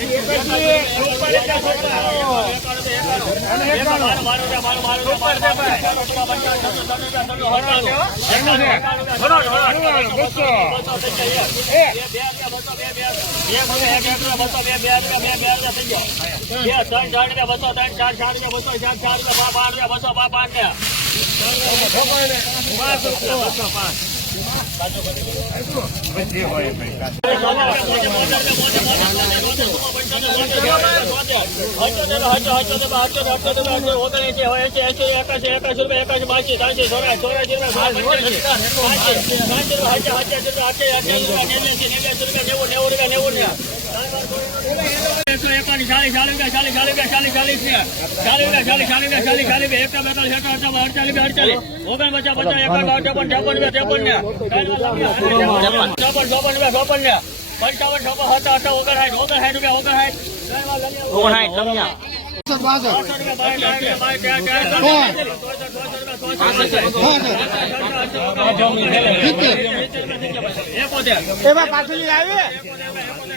ઓગણસાઠ ઓગણસાઠ રૂપિયા બસો ઓગણસાઠ લમ્યા રૂપિયા એકસો રૂપિયા એકસો રૂપિયા એકસો ચાલી ચાલી એકસો ચાલી ચાલી બાસઠ ચાલી ચાલીસ એ સાહેબ ચાલી ચાલી લો ચાલી ચાલી તો ઉપર એવો સારું છે માલ ચાલી સાહેબ ચાલી આ ઘેડો છે લાય અરે પણ નમૂના માંથી તમે શું વાત કરો છો જેને તો બતાવી તમને આપી આપી ઊભો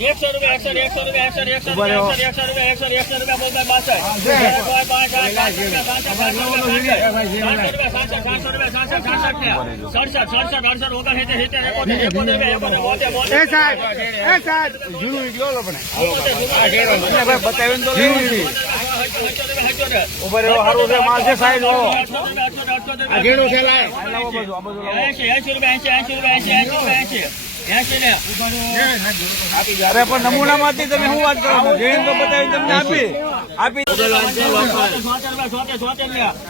એકસો રૂપિયા છોતેર છોતેર રૂપિયા એસી એકસો એસી એસી એકસો એસી એકાસી એકાસી રૂપિયા એકાસી એકાસી રૂપિયા એકસો ચોરાસી રૂપિયા એકાણું રૂપિયા એકાણું રૂપિયા રૂપિયા બસો છ? છ રૂપિયા ચાર વાર બસો છ પંચાયત સાંસી સાંસી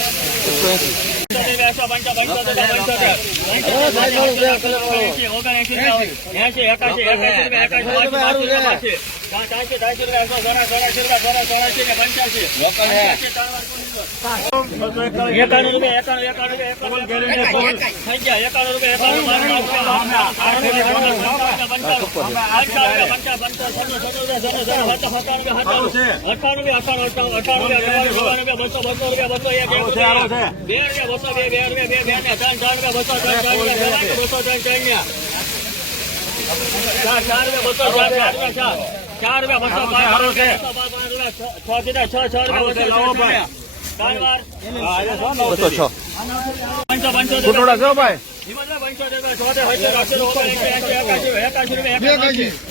ને એકાશી એકાશી એકાશી એકસો ને બસો ચાર ચાર બાસી બાસી રૂપિયા બાસી બાસી બાસી પંચ્યાસી પંચ્યાસી પંચ્યાસી અઠ્યાસી અઠ્યાસી રૂપિયા. નેવ્યાસી નેવું નેવું રૂપિયા નેવું રૂપિયા.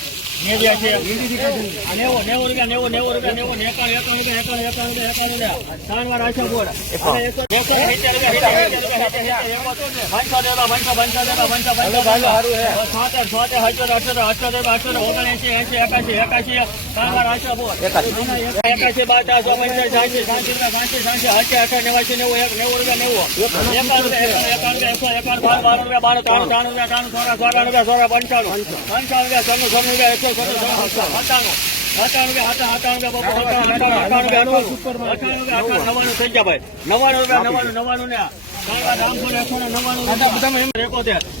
એકાણું રૂપિયા ત્રણ વાર આશા બોર્ડ અને એકસો એકસો સિત્તેર રૂપિયા સિત્તેર રૂપિયા સિત્તેર રૂપિયા પંચોતેર પંચો પંચો પંચો પંચો છોતેર છોતેર અઠ્યોતેર અઠ્યોતેર અઠ્યોતેર અઠ્યોતેર ઓગણએંસી એંસી એકાશી એકાશી ત્રણ વાર આશા બોર્ડ એકાશી બાર ચારસો પંચાસી સાંસી સાંસી રૂપિયા સાંસી સાંસી અઠ્યાસી અઠ્યાસી નેવાસી નેવું એક નેવું રૂપિયા નેવું એકાણું રૂપિયા એકાણું એકાણું એકસો એકાણું બાર બાર રૂપિયા બાર ત્રણ ત્રણ રૂપિયા ત્રણ સોળા સોળા રૂપિયા સોળા પંચાણું પંચાણું રૂપિયા સોનું સોનું રૂપિયા એકસો નવાનું નવ્વાણું નવ્વાણું નવ્વાણું નવ્વાણું ને એકસો ને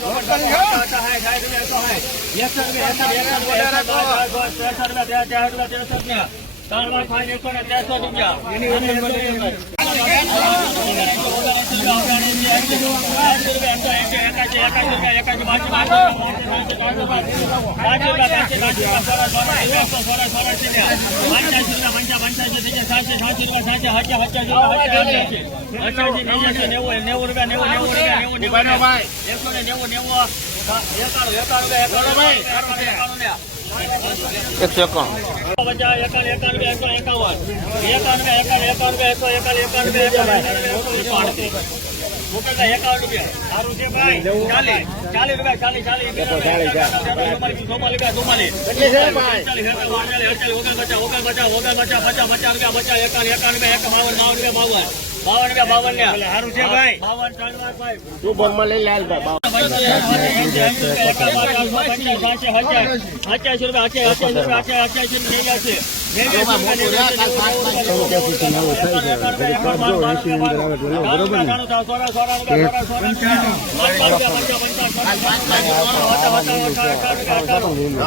બોતેર રૂપિયા ચુમ્મોતેર પંચોતેર પંચોતેર રૂપિયા પંચો પંચ છોતેર છોતેર રૂપિયા હચો હચો રૂપિયા અઠ્યોતેર અઠ્યોતેર ઓગણએંસી ઓગણએંસી રૂપિયા ઓગણએંસી ને કાંઈ વાત જર્મની એકસો ને ઓગણએંસી રૂપિયા નેવું રૂપિયા નેવું નેવું રૂપિયા નેવું નેવું એકસો ને નેવું નેવું એકાણું એકાણું એકાણું એકાણું ને એકસો એકાણું એકાણું એકાણું એકાવન એકાણું એકાણું એકાવન રૂપિયા અઠ્યાસી છે રૂપિયા અઠ્યાસી રૂપિયા પચાસ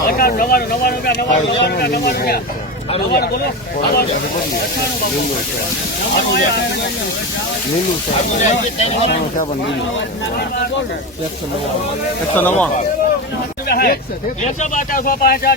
એકાવન એકાવન રૂપિયા બાવન રૂપિયા બાવન રૂપિયા બાવન ને સારું છે ભાઈ બાવન ત્રણ વાર ભાઈ તું બોલમાં લઈ લાલ ભાઈ એકસો નવ્વાણું એકસો પચાસ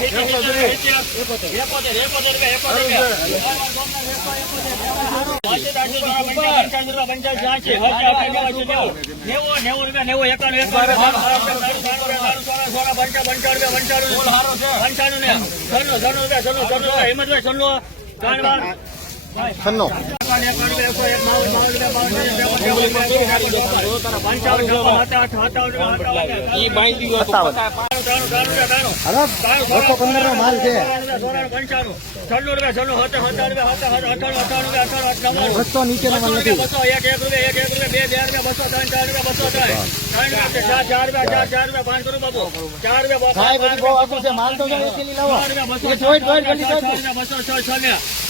પાંચ આઠ છ ચાર અડસઠ અડસઠ અડસઠ મુકેશભાઈ બોતેર હિતેર હિતેર હિતેર હિતેર હિતેર હિતેર ને એકોતેર એકોતેર છન્નું સત્તાવન બસો પંદર નો માલ છે બસો નીચેનો માલ નથી બસો એક એક રૂપિયા એક એક રૂપિયા બે બે રૂપિયા બસો ત્રણ ચાર રૂપિયા બસો ત્રણ ત્રણ રૂપિયા ચાર ચાર રૂપિયા ચાર ચાર રૂપિયા પાંચ બાબુ ચાર રૂપિયા બસો છ છ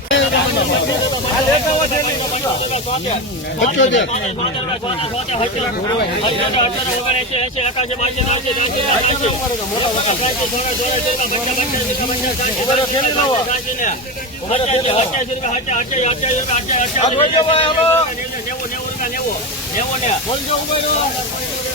છપ્પન રૂપિયા છપ્પન છપ્પન ને સત્તાવન પચાસ રૂપિયા અઠાવન અઠાવન ને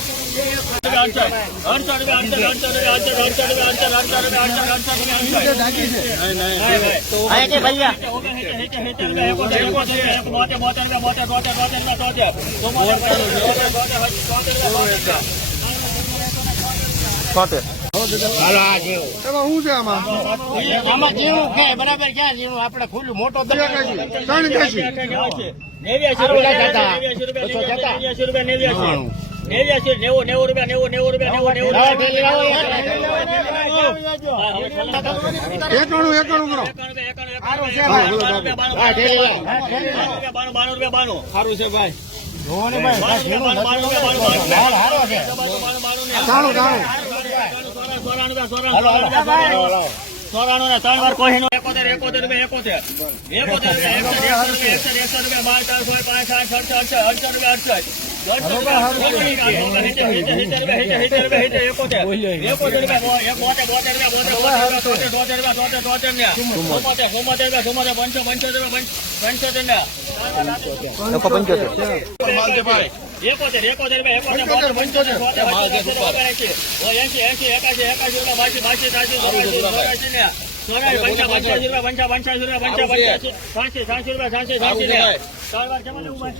શું છે આમાં આમાં જીવું છે બરાબર ક્યાં જીવું? આપણે ખુલ્લું મોટો ત્રણ ત્યાંસી નેવ્યાસી રૂપિયા નેવ્યાસી રૂપિયા નેવ્યાસી નેવ્યાસી નેવું નેવું રૂપિયા નેવું નેવું રૂપિયા નેવું નેવું એકાણું કરો બાણું રૂપિયા બાણું સારું છે ભાઈ ચાણું ને ત્રણ વાર કોઈ નો એકોતેર એકોતેર રૂપિયા એકોતેર એકોતેર રૂપિયા એકસો એકસઠ રૂપિયા બાર ચાર છ પાંચ સાઠ અડસઠ અડસઠ રૂપિયા અડસઠ એકોતેર પંચોતેર એકોતેર એસી રૂપિયા બાસી બાસી ત્રાસી ને પંચા પંચાસી રૂપિયા પંચા પંચાસી રૂપિયા પંચા પંચાસી સાસી સાસી રૂપિયા સાસી સાસી ને વાર કેમાં લેવું